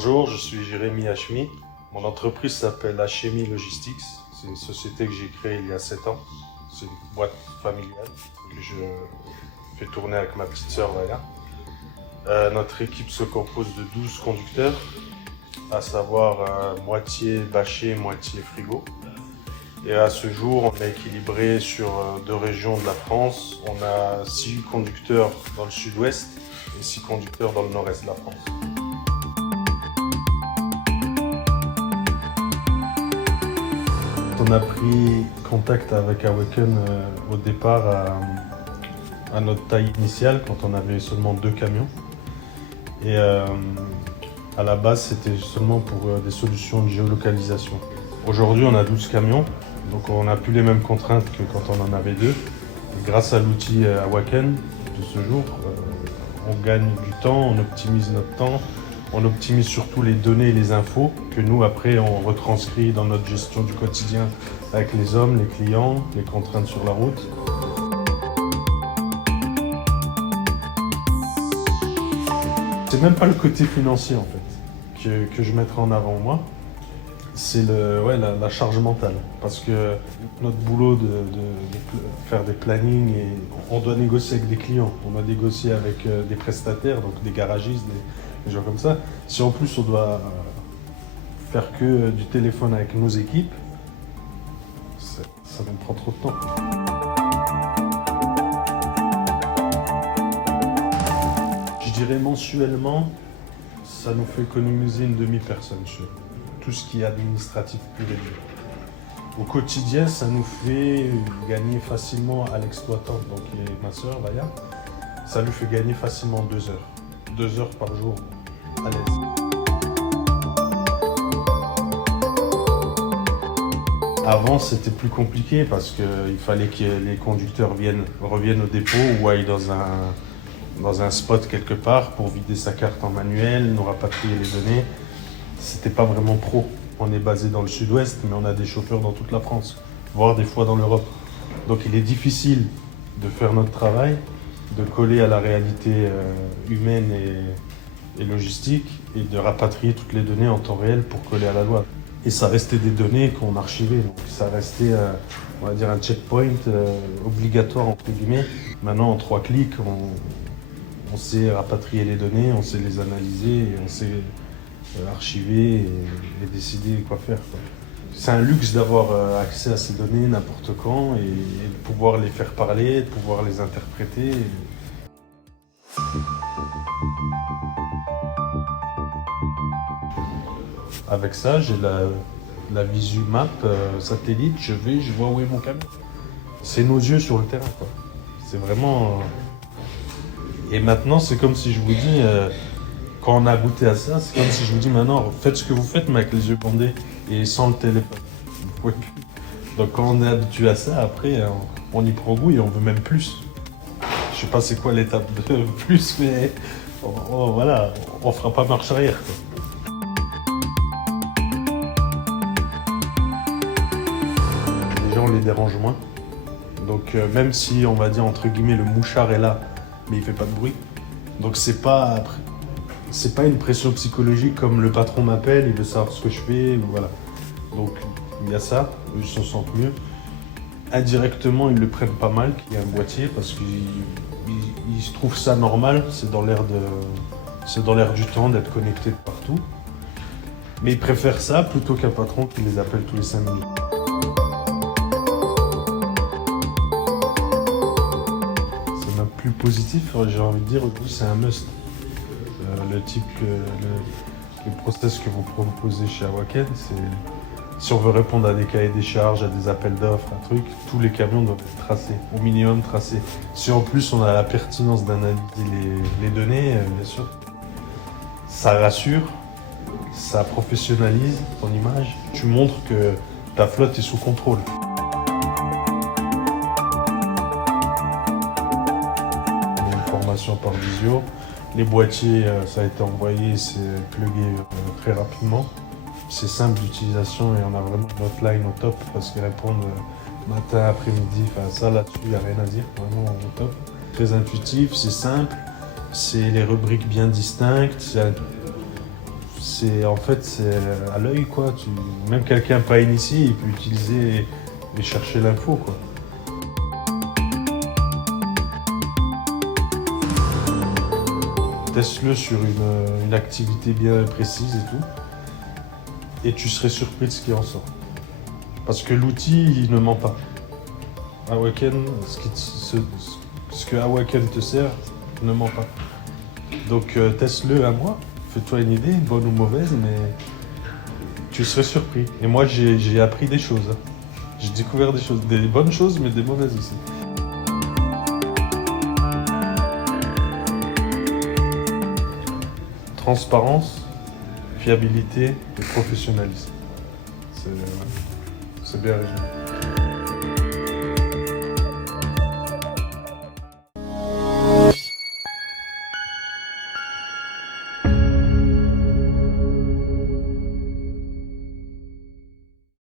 Bonjour, je suis Jérémy Hachmi. Mon entreprise s'appelle Hachmi Logistics. C'est une société que j'ai créée il y a 7 ans. C'est une boîte familiale que je fais tourner avec ma petite sœur Vaya. Notre équipe se compose de 12 conducteurs, à savoir moitié bâché, moitié frigo. Et à ce jour, on est équilibré sur 2 régions de la France. On a 6 conducteurs dans le sud-ouest et 6 conducteurs dans le nord-est de la France. On a pris contact avec Awaken au départ à notre taille initiale, quand on avait seulement 2 camions. Et à la base, c'était seulement pour des solutions de géolocalisation. Aujourd'hui, on a 12 camions, donc on n'a plus les mêmes contraintes que quand on en avait 2. Grâce à l'outil Awaken de ce jour, on gagne du temps, on optimise notre temps, on optimise surtout les données et les infos que nous, après, on retranscrit dans notre gestion du quotidien avec les hommes, les clients, les contraintes sur la route. C'est même pas le côté financier en fait que je mettrai en avant moi, c'est la charge mentale. Parce que notre boulot de faire des plannings, et on doit négocier avec des clients, on doit négocier avec des prestataires, donc des garagistes, des gens comme ça. Si en plus on doit faire que du téléphone avec nos équipes, ça nous prend trop de temps. Je dirais mensuellement, ça nous fait économiser une demi-personne sur tout ce qui est administratif pur et dur. Au quotidien, ça nous fait gagner facilement à l'exploitant, donc ma sœur Vaya, ça lui fait gagner facilement 2 heures. 2 heures par jour, à l'aise. Avant, c'était plus compliqué parce qu'il fallait que les conducteurs reviennent au dépôt ou aillent dans un spot quelque part pour vider sa carte en manuel, nous rapatrier les données. C'était pas vraiment pro. On est basé dans le sud-ouest, mais on a des chauffeurs dans toute la France, voire des fois dans l'Europe. Donc il est difficile de faire notre travail, de coller à la réalité humaine et logistique et de rapatrier toutes les données en temps réel pour coller à la loi. Et ça restait des données qu'on archivait, donc ça restait on va dire un checkpoint obligatoire entre guillemets. Maintenant en 3 clics, on sait rapatrier les données, on sait les analyser et on sait archiver et décider quoi faire. C'est un luxe d'avoir accès à ces données n'importe quand et de pouvoir les faire parler, de pouvoir les interpréter. Avec ça, j'ai la visu map satellite, je vois où est mon camion. C'est nos yeux sur le terrain, quoi. C'est vraiment... Et maintenant, c'est comme si je vous dis, quand on a goûté à ça, c'est comme si je vous dis maintenant, faites ce que vous faites, mais avec les yeux bandés et sans le téléphone. Vous pouvez plus. Donc quand on est habitué à ça, après, on y prend goût et on veut même plus. Je sais pas c'est quoi l'étape de plus, mais voilà, on fera pas marche arrière, quoi. Les gens, on les dérange moins. Donc même si, on va dire, entre guillemets, le mouchard est là, mais il fait pas de bruit. Donc c'est pas une pression psychologique comme le patron m'appelle, il veut savoir ce que je fais, voilà. Donc il y a ça, eux ils se sentent mieux. Indirectement, ils le prennent pas mal qu'il y ait un boîtier parce qu'ils se trouvent ça normal, c'est dans l'air du temps d'être connecté de partout. Mais ils préfèrent ça plutôt qu'un patron qui les appelle tous les 5 minutes. C'est même plus positif, j'ai envie de dire, c'est un must. Le process que vous proposez chez Awaken, c'est si on veut répondre à des cahiers des charges, à des appels d'offres, un truc, tous les camions doivent être tracés, au minimum tracés. Si en plus on a la pertinence d'analyser les données, bien sûr, ça rassure, ça professionnalise ton image. Tu montres que ta flotte est sous contrôle. Il y a une formation par visio. Les boîtiers, ça a été envoyé, c'est plugué très rapidement. C'est simple d'utilisation et on a vraiment une hotline au top parce qu'ils répondent matin, après-midi. Enfin, ça là-dessus, il n'y a rien à dire, vraiment au top. Très intuitif, c'est simple, c'est les rubriques bien distinctes. En fait, c'est à l'œil, quoi. Même quelqu'un pas initié, il peut utiliser et chercher l'info, quoi. Teste-le sur une activité bien précise et tout, et tu serais surpris de ce qui en sort. Parce que l'outil, il ne ment pas. Awaken, ce que Awaken te sert, ne ment pas. Donc teste-le à moi, fais-toi une idée, bonne ou mauvaise, mais tu serais surpris. Et moi, j'ai appris des choses. J'ai découvert des choses, des bonnes choses, mais des mauvaises aussi. Transparence, fiabilité et professionnalisme. C'est bien résumé.